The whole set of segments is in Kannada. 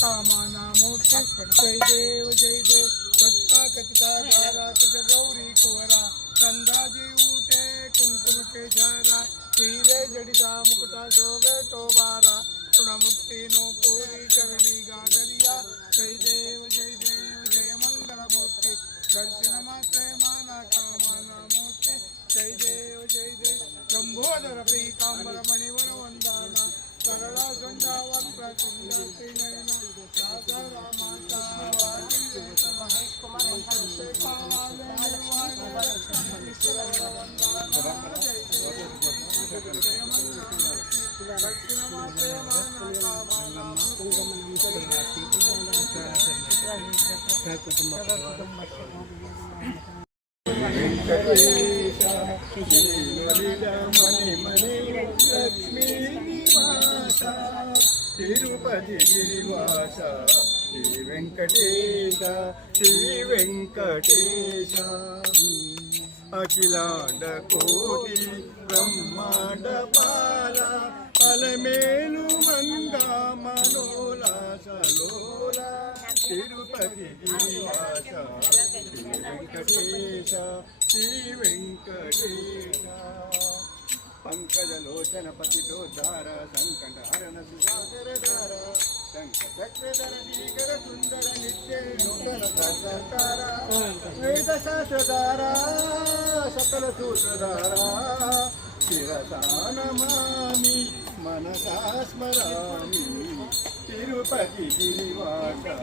कामना मूर्ति जय देव कथिता गौरी कुवरा चंद्राजी उठे कुंकुम के झारा हीरे जड़िता मुकुटा शोभे तो बारा मुक्ति नो पूरी चरणी गागरिया जय देव जय मंगल मूर्ति दर्शन मात्र माना कामना मूर्ति जय देव लंबोदर पीतांबर मणिवर वंदना सरला संध्या वक्र सुंदर नयना राधा रामाचा महेश कुमार लक्ष्मी निवासा तिरुपति गिरिवासा श्री वेंकटेश अखिलांड कोटि ब्रह्मांड पाला अलमेलु मंगा मनोला सलोला तिरुपति गिरिवासा श्री वेंकटेश पंकजलोचन पतितोद्धार संकट हरण सुसागरधार शंखचक्रधर श्रीकर सुंदर नित्य नूतन सरकार वेद शास्त्रधारा सकल सूत्रधारा शिरसा नमामि मनसा स्मरामि तिरुपति गिरिवासा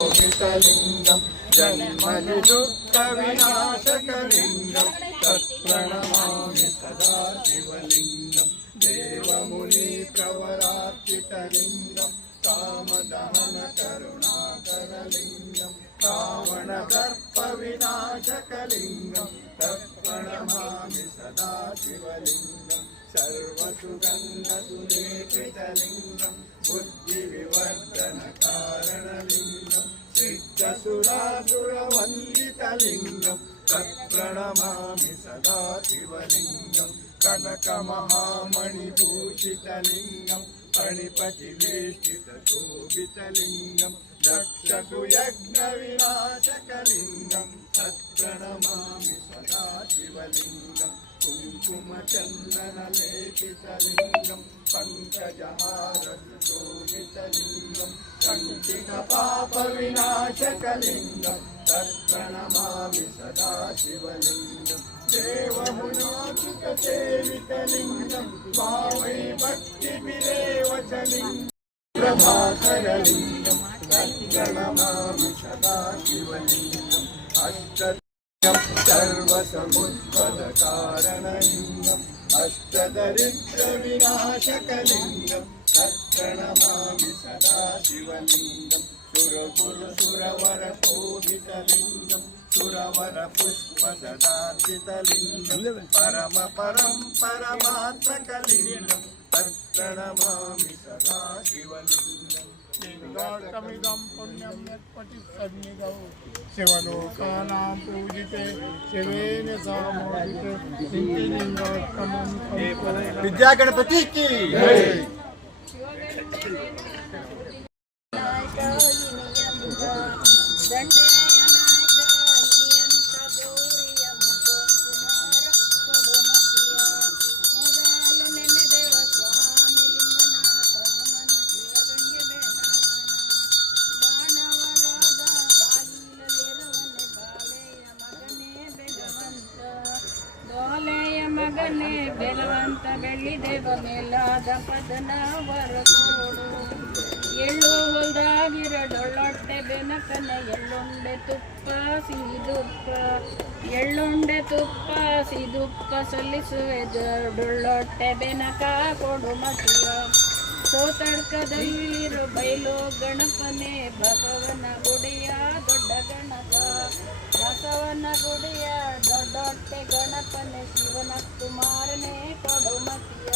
लिंगम जन्मनि दुःख विनाशकलिंगम तत्प्रणमामि सदा शिवलिंगम देवमुनि प्रवरार्चितलिंगम कामदहन करुणाकरलिंगम रावणदर्प विनाशकलिंगम तत्प्रणमामि सदा शिवलिंगम सर्वसुगन्धसुलेपितलिंगम बुद्धिविवर्धनकारणलिंगम सिद्धसुरासुरवन्दितलिंगम तत्प्रणमामि सदा शिवलिंगम कनकमहामणिभूषितलिंगम फणिपतिवेष्टितशोभितलिंगम दक्षसुयज्ञविनाशकलिंगम तत्प्रणमामि सदा शिवलिंगम कुङ्कुमचन्दनलेपितलिंगम पङ्कजहारशोभितलिंगम सङ्कितपापविनाशकलिंगम तत्प्रणमामि सदा शिवलिंगम देवमुनाकृतसेवितलिंगम भावै भक्तिभिरेवचलिंगम प्रभाकरलिंगम तत्प्रणमामि सदा शिवलिंगम सर्वसमुद्भवकारणलिंगम अष्टदरिद्रविनाशकलिंगम तत्प्रणमामि सदा शिवलिंगम सुरवरशोभितलिंगम सुरवरपुष्पसदार्चितलिंगम परमात्मकलिंगम तत्प्रणमामि सदा शिवलिंगम लिंगार्थमिदं पुण्यं यत्पतिसन्निधौ शिवलोकानां पूजिते शिवेन सामोदिते लिंगार्थमं विद्या गणपति की ಮಗನೇ ಬೆಲವಂತ ಬೆಳ್ಳಿದೇವ ಮೇಲಾದ ಪದನ ವರಕೋಡು ಎಳ್ಳು ಹೊಲ್ದಾಗಿರ ಡೊಳ್ಳೊಟ್ಟೆ ಬೆನಕನ ಎಳ್ಳುಂಡೆ ತುಪ್ಪ ಸಿಹಿದುಪ್ಪ ಎಳ್ಳುಂಡೆ ತುಪ್ಪ ಸಿದುಪ್ಪ ಸಲ್ಲಿಸುವೆ ಡೊಳ್ಳೊಟ್ಟೆ ಬೆನಕ ಕೊಡು ಮತಿಯ ಸೋತಡ್ಕದಲ್ಲಿರು ಬೈಲು ಗಣಪನೇ ಬಸವನ ಗುಡಿಯ ದೊಡ್ಡ ಗಣಪ ಬಸವನ ಗುಡಿಯ ದೊಡ್ಡೊಟ್ಟೆ ಗಣಪನೆ ಶಿವನ ಕುಮಾರನೇ ಕೊಡು ಮತಿಯ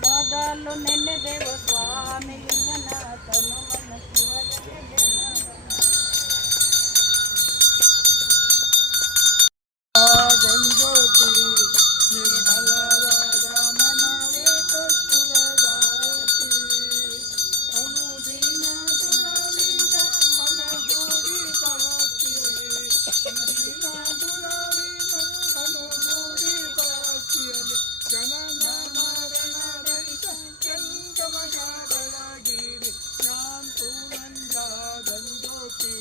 ಮೊದಲು ನೆನೆದೆವು ಸ್ವಾಮಿ ಲಿಂಗನ ತನು ಮನ ಶಿವಗೆ ಗಂಗೋತಿ ನಿರ್ಮಲವಾದ ಮನವೇ ಕರ್ಪೂರದಾರತಿ ಅನುದಿನ ಗುಣವಿದ ಅನುಗೂಡಿ ಭಕ್ತಿಯಲ್ಲಿ ಅನುದಿನ ಗುಣವಿದ ಅನುಗೂಡಿ ಭಕ್ತಿಯಲ್ಲಿ ಗಣನ ರಹಿತ ಚಂದ್ರಮಗ ಬೆಳಗಿರಿ ಶಾಂತು ನಂಜ ಗಂಗೋತಿ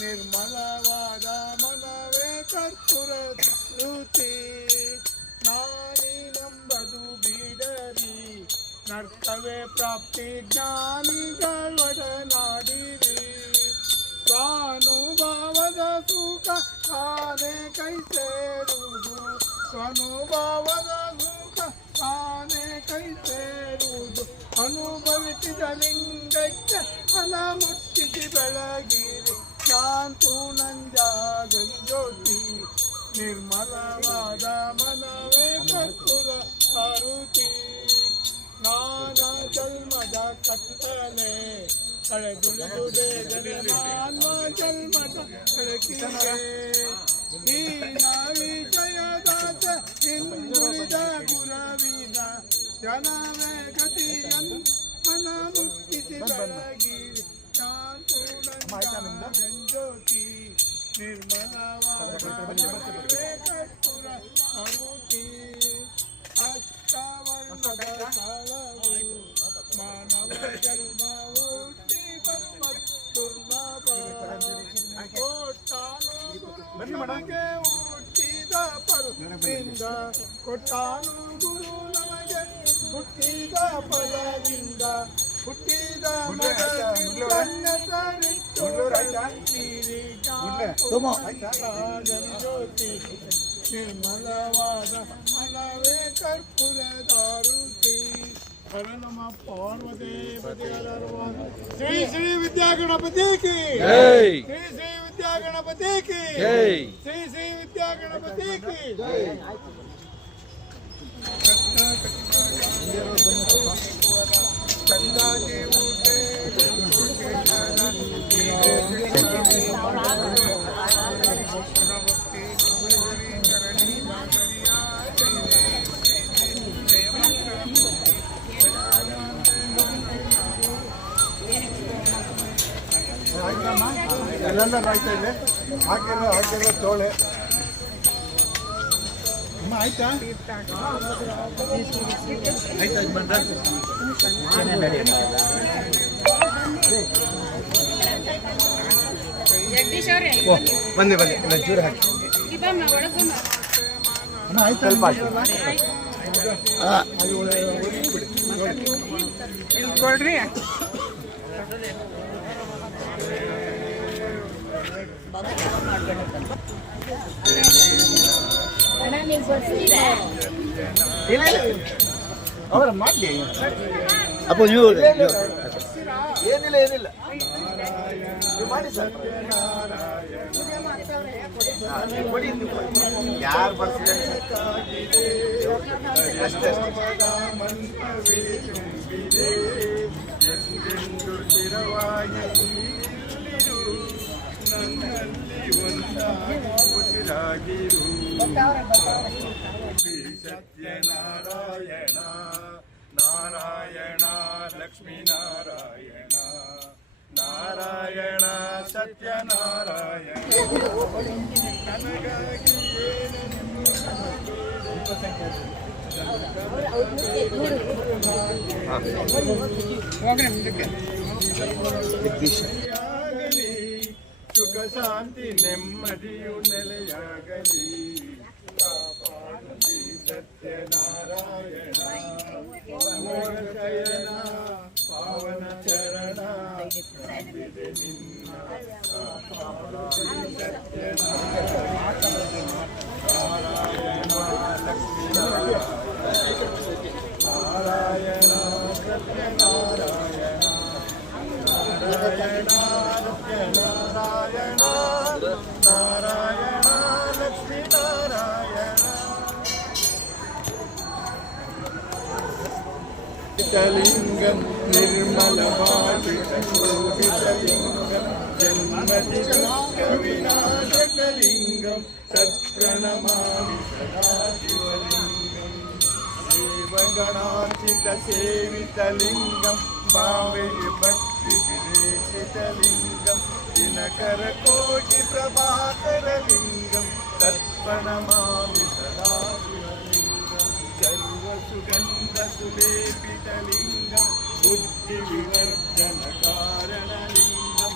ನಿರ್ಮಲವಾದ ಮನವೇ ಕರ್ಪೂರ ರುಚಿ ನಾನಿ ನಂಬದು ಬಿಡರಿ ನರ್ಕವೇ ಪ್ರಾಪ್ತಿ ಜ್ಞಾನಿಗಳೊಡನಾಡಿರಿ ಸ್ವಾನುಭಾವದ ಸುಖ ತಾನೇ ಕೈ ಸೇರುವುದು ಸ್ವಾನುಭಾವದ ಸುಖ ತಾನೇ ಕೈ ಸೇರುವುದು ಅನುಭವಿಸಿದ ಲಿಂಗಕ್ಕೆ ಹಣ ಮುಟ್ಟಿಸಿ ಬೆಳಗಿರಿ ಶಾಂತು ನಂಜ ಗಂಗೋತಿ ನಿರ್ಮಲವಾದ ಮನವೇ ಕರ್ಪೂರ ಆರುತಿ ನಾನಾ ಜನ್ಮದ ಕತ್ತಲೆ ಕಳೆದುಳಿದು ಬೇಗನೆ ಮಾನವ ಜನ್ಮದ ಕಳಕಿಗೆ ಈ ವಿಷಯದಾಚ ಹಿಂದುಳಿದ ಗುರವಿನ ಜನವೇ ಗತಿಯನ್ನು ಮನ ಮುಟ್ಟಿಸಿ ಬೆಳಗಿರಿ ಶಾಂತು ನಂಜ ಗಂಗೋತಿ ನಿರ್ಮಲವಾದ ಮನವೇ ಕರ್ಪೂರ ಆರುತಿ ಅಷ್ಟವರ್ಣದ ಕಾಲವು ಮಾನವ ಜನ್ಮ ಹುಟ್ಟಿ ಬರುವ ದುರ್ಲಭ ಕೊಟ್ಟಾನು ಗುರು ನಮಗೆ ಹುಟ್ಟಿದ ಫಲದಿಂದ ಕೊಟ್ಟಾನು ಗುರು ನಮಗೆ ಹುಟ್ಟಿದ ಫಲದಿಂದ ಹುಟ್ಟಿದ ಗಂಗೋತಿ ನಿರ್ಮಲವಾದ ಮನವೇ ಕರ್ಪೂರದಾರುತಿ ಹರ ನಮ ಪಾರ್ವತಿ ಶ್ರೀ ಶ್ರೀ ವಿದ್ಯಾಗಣಪತಿ ಕಿ ಶ್ರೀ ಶ್ರೀ ವಿದ್ಯಾಗಣಪತಿ ಕಿ ಶ್ರೀ ಶ್ರೀ ವಿದ್ಯಾಗಣಪತಿ ಕಿ ಚಂದಾಗಿ ಊಟೆ ಎಲ್ಲ ಆಯ್ತಾ ಇದೆ ಹಾಕಿರೋ ತೋಳೆ ಅಮ್ಮ ಆಯ್ತಾ ಜಗದೀಶ್ ಅವರೇ ಬಂದೆ ಇಲ್ಲ ಚೂರು ಹಾಕಿ ಅಮ್ಮ ಆಯ್ತು ಸ್ವಲ್ಪ ಕೊಡ್ರಿ ಅವರ ಮಾಡಲಿ ಅಪ್ಪ ನೀವು ಏನಿಲ್ಲ ನೀವು ಮಾಡಿ ಸರ್ ಯಾರು ಬರ್ತಿದ್ದಾರೆ ಅಷ್ಟೇ ಸತ್ಯನಾರಾಯಣ ನಾರಾಯಣ ಲಕ್ಷ್ಮೀ ನಾರಾಯಣ ನಾರಾಯಣ ಸತ್ಯನಾರಾಯಣ ನನಗಾಗಿ ಆಗಲಿ ಸುಖ ಶಾಂತಿ ನೆಮ್ಮದಿಯು ನೆಲೆಯಾಗಲಿ ಕಾಪಾಡಲಿ ಸತ್ಯನಾರಾಯಣ ಶಯನ ಪಾವನ ಚರಣ ನಿನ್ನ ನಾರಾಯಣ ಸತ್ಯನಾರಾಯಣ ನಾರಾಯಣ ನಾರಾಯಣ ಲಕ್ಷ್ಮೀ ನಾರಾಯಣ ಲಿಂಗಂ ನಿರ್ಮಲವಾಸಿತಲಿಂಗಂ ಜನ್ಮದಿವಿನಾಶಕಲಿಂಗಂ ತತ್ಪ್ರಣಮಾಮಿ ಸದಾ ಶಿವಲಿಂಗಂ ದೇವಗಣಾರ್ಚಿತ ಸೇವಿತಲಿಂಗಂ ಭಾವೇ ಭಕ್ತಿ ವಿರೇಚಿತಲಿಂಗಂ ದಿನಕರ ಕೋಟಿ ಪ್ರಭಾಕರಲಿಂಗಂ ತತ್ಪ್ರಣಮಾಮಿ ಸದಾ ಶಿವಲಿಂಗಂ ಸರ್ವಸುಗಂಧ ಸುಲೇಪಿತಲಿಂಗಂ ಬುದ್ಧಿ ವಿವರ್ಧನ ಕಾರಣಲಿಂಗಂ